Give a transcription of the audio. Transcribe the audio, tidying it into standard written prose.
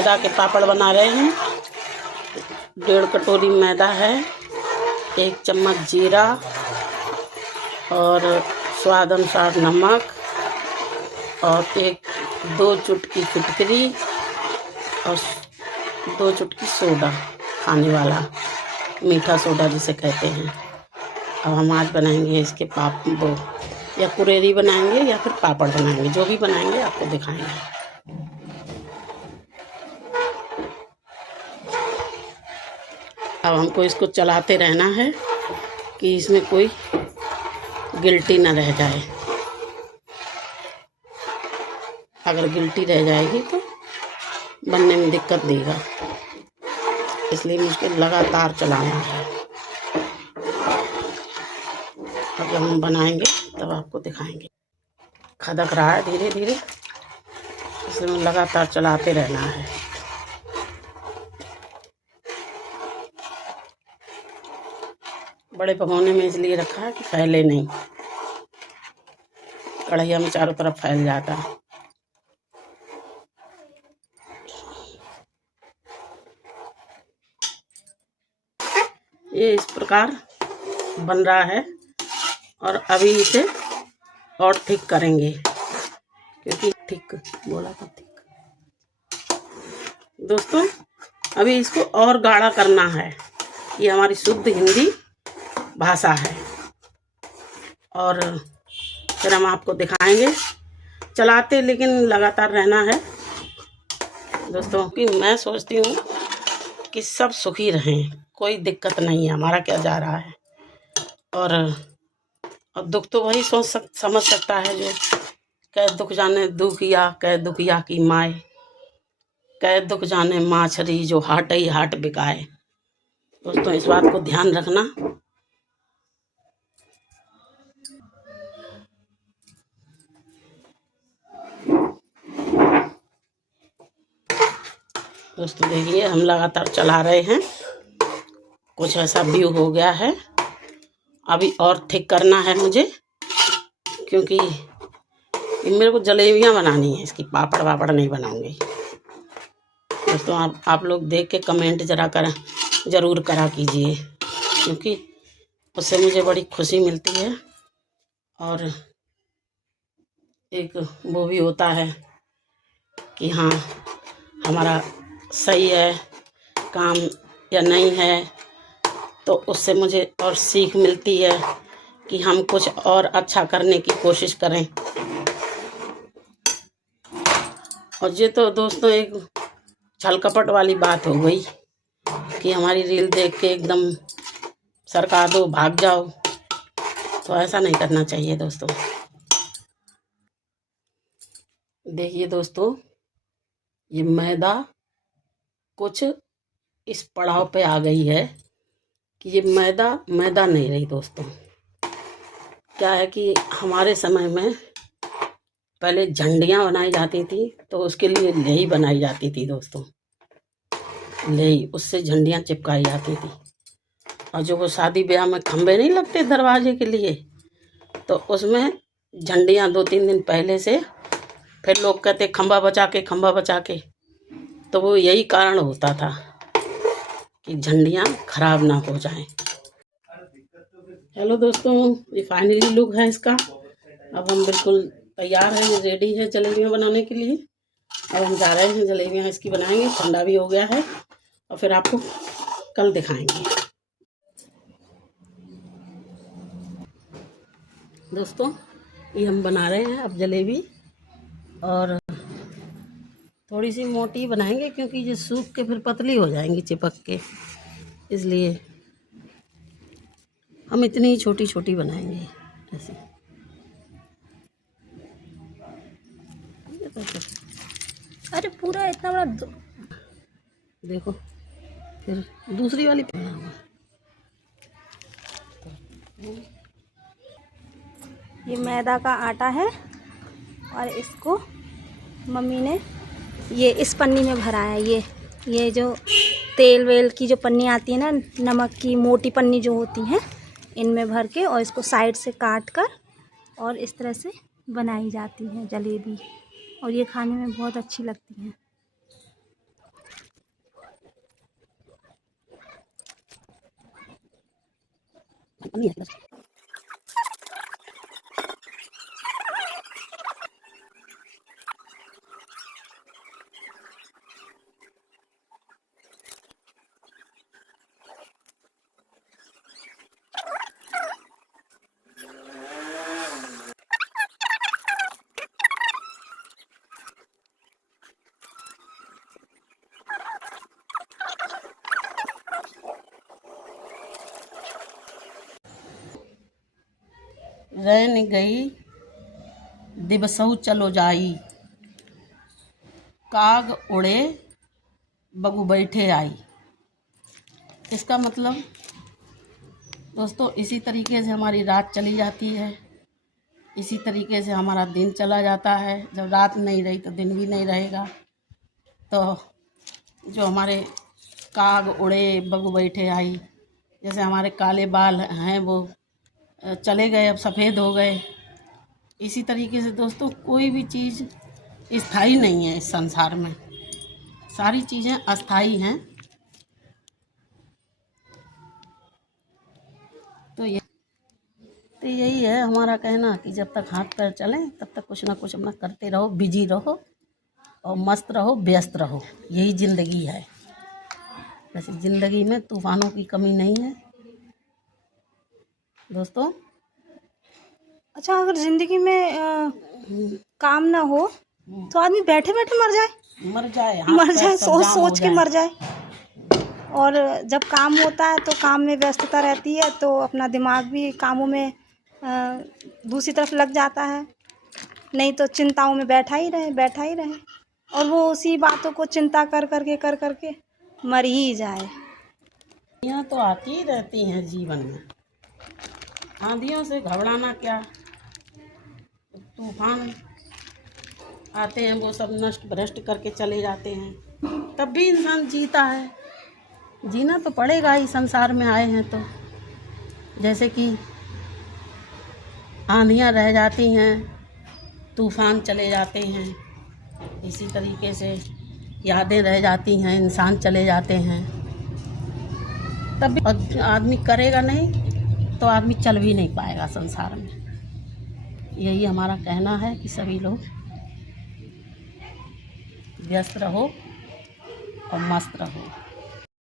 मैदा के पापड़ बना रहे हैं। 1.5 कटोरी मैदा है, 1 चम्मच जीरा और स्वाद अनुसार नमक और 2 चुटकी फिटकरी और 2 चुटकी सोडा, खाने वाला मीठा सोडा जिसे कहते हैं। अब हम आज बनाएंगे इसके वो या कुरेरी बनाएंगे या फिर पापड़ बनाएंगे, जो भी बनाएंगे आपको दिखाएंगे। अब हमको इसको चलाते रहना है कि इसमें कोई गिल्टी ना रह जाए। अगर गिल्टी रह जाएगी तो बनने में दिक्कत देगा, इसलिए मुझको लगातार चलाना है। अब जब हम बनाएंगे तब आपको दिखाएंगे। खदक रहा है धीरे धीरे, इसलिए लगातार चलाते रहना है। बड़े भगोने में इसलिए रखा है कि फैले नहीं, कढ़ैया में चारों तरफ फैल जाता है। ये इस प्रकार बन रहा है और अभी इसे और ठीक करेंगे, क्योंकि ठीक बोला था ठीक। दोस्तों अभी इसको और गाढ़ा करना है। ये हमारी शुद्ध हिंदी भाषा है और फिर हम आपको दिखाएंगे। चलाते लेकिन लगातार रहना है दोस्तों, कि मैं सोचती हूँ कि सब सुखी रहें, कोई दिक्कत नहीं है। हमारा क्या जा रहा है। और दुख तो वही समझ सकता है जो कह दुख जाने दुखिया, कह दुखिया की माए, कह दुख जाने माछरी जो हाट ही हाट बिकाए। दोस्तों इस बात को ध्यान रखना। दोस्तों देखिए हम लगातार चला रहे हैं, कुछ ऐसा व्यू हो गया है। अभी और ठीक करना है मुझे, क्योंकि मेरे को जलेबियाँ बनानी है, इसकी पापड़ वापड़ नहीं बनाऊंगी। दोस्तों आप लोग देख के कमेंट ज़रूर करा कीजिए, क्योंकि उससे मुझे बड़ी खुशी मिलती है। और एक वो भी होता है कि हाँ हमारा सही है काम या नहीं है, तो उससे मुझे और सीख मिलती है कि हम कुछ और अच्छा करने की कोशिश करें। और ये तो दोस्तों एक छल कपट वाली बात हो गई कि हमारी रील देख के एकदम सरका दो, भाग जाओ, तो ऐसा नहीं करना चाहिए दोस्तों। देखिए दोस्तों ये मैदा कुछ इस पड़ाव पे आ गई है कि ये मैदा नहीं रही दोस्तों। क्या है कि हमारे समय में पहले झंडियाँ बनाई जाती थी, तो उसके लिए लेई बनाई जाती थी दोस्तों। लेई, उससे झंडियाँ चिपकाई जाती थी। और जो वो शादी ब्याह में खंभे नहीं लगते दरवाजे के लिए, तो उसमें झंडियाँ 2-3 दिन पहले से, फिर लोग कहते खंभा बचा के, तो वो यही कारण होता था कि झंडियाँ खराब ना हो जाएं। हेलो दोस्तों, ये फाइनली लुक है इसका। अब हम बिल्कुल तैयार हैं, रेडी है जलेबियाँ बनाने के लिए। अब हम जा रहे हैं, जलेबियाँ इसकी बनाएंगे। ठंडा भी हो गया है और फिर आपको कल दिखाएंगे। दोस्तों ये हम बना रहे हैं अब जलेबी, और थोड़ी सी मोटी बनाएंगे क्योंकि ये सूख के फिर पतली हो जाएंगी चिपक के, इसलिए हम इतनी छोटी छोटी बनाएंगे ऐसे। अरे पूरा इतना बड़ा देखो, फिर दूसरी वाली पहना हुआ। ये मैदा का आटा है और इसको मम्मी ने ये इस पन्नी में भरा है। ये जो तेल वेल की जो पन्नी आती है ना, नमक की मोटी पन्नी जो होती है, इनमें भर के और इसको साइड से काट कर और इस तरह से बनाई जाती है जलेबी, और ये खाने में बहुत अच्छी लगती है। रैन गई दिवसहु चलो जाई, काग उड़े बगु बैठे आई। इसका मतलब दोस्तों इसी तरीके से हमारी रात चली जाती है, इसी तरीके से हमारा दिन चला जाता है। जब रात नहीं रही तो दिन भी नहीं रहेगा। तो जो हमारे काग उड़े बगु बैठे आई, जैसे हमारे काले बाल हैं वो चले गए, अब सफ़ेद हो गए। इसी तरीके से दोस्तों कोई भी चीज़ स्थायी नहीं है इस संसार में, सारी चीज़ें अस्थायी हैं। तो यही है हमारा कहना कि जब तक हाथ पैर चलें तब तक कुछ ना कुछ अपना करते रहो, बिजी रहो और मस्त रहो, व्यस्त रहो। यही ज़िंदगी है। वैसे ज़िंदगी में तूफ़ानों की कमी नहीं है दोस्तों। अच्छा, अगर ज़िंदगी में काम ना हो तो आदमी बैठे बैठे मर जाए, सोच सोच के मर जाए। और जब काम होता है तो काम में व्यस्तता रहती है, तो अपना दिमाग भी कामों में दूसरी तरफ लग जाता है। नहीं तो चिंताओं में बैठा ही रहे और वो उसी बातों को चिंता कर करके मर ही जाए। यहाँ तो आती ही रहती हैं जीवन में, आंधियों से घबराना क्या। तूफान आते हैं वो सब नष्ट भ्रष्ट करके चले जाते हैं, तब भी इंसान जीता है। जीना तो पड़ेगा ही, संसार में आए हैं तो। जैसे कि आंधियाँ रह जाती हैं, तूफान चले जाते हैं, इसी तरीके से यादें रह जाती हैं, इंसान चले जाते हैं। तब भी आदमी करेगा नहीं तो आदमी चल भी नहीं पाएगा संसार में। यही हमारा कहना है कि सभी लोग व्यस्त रहो और मस्त रहो।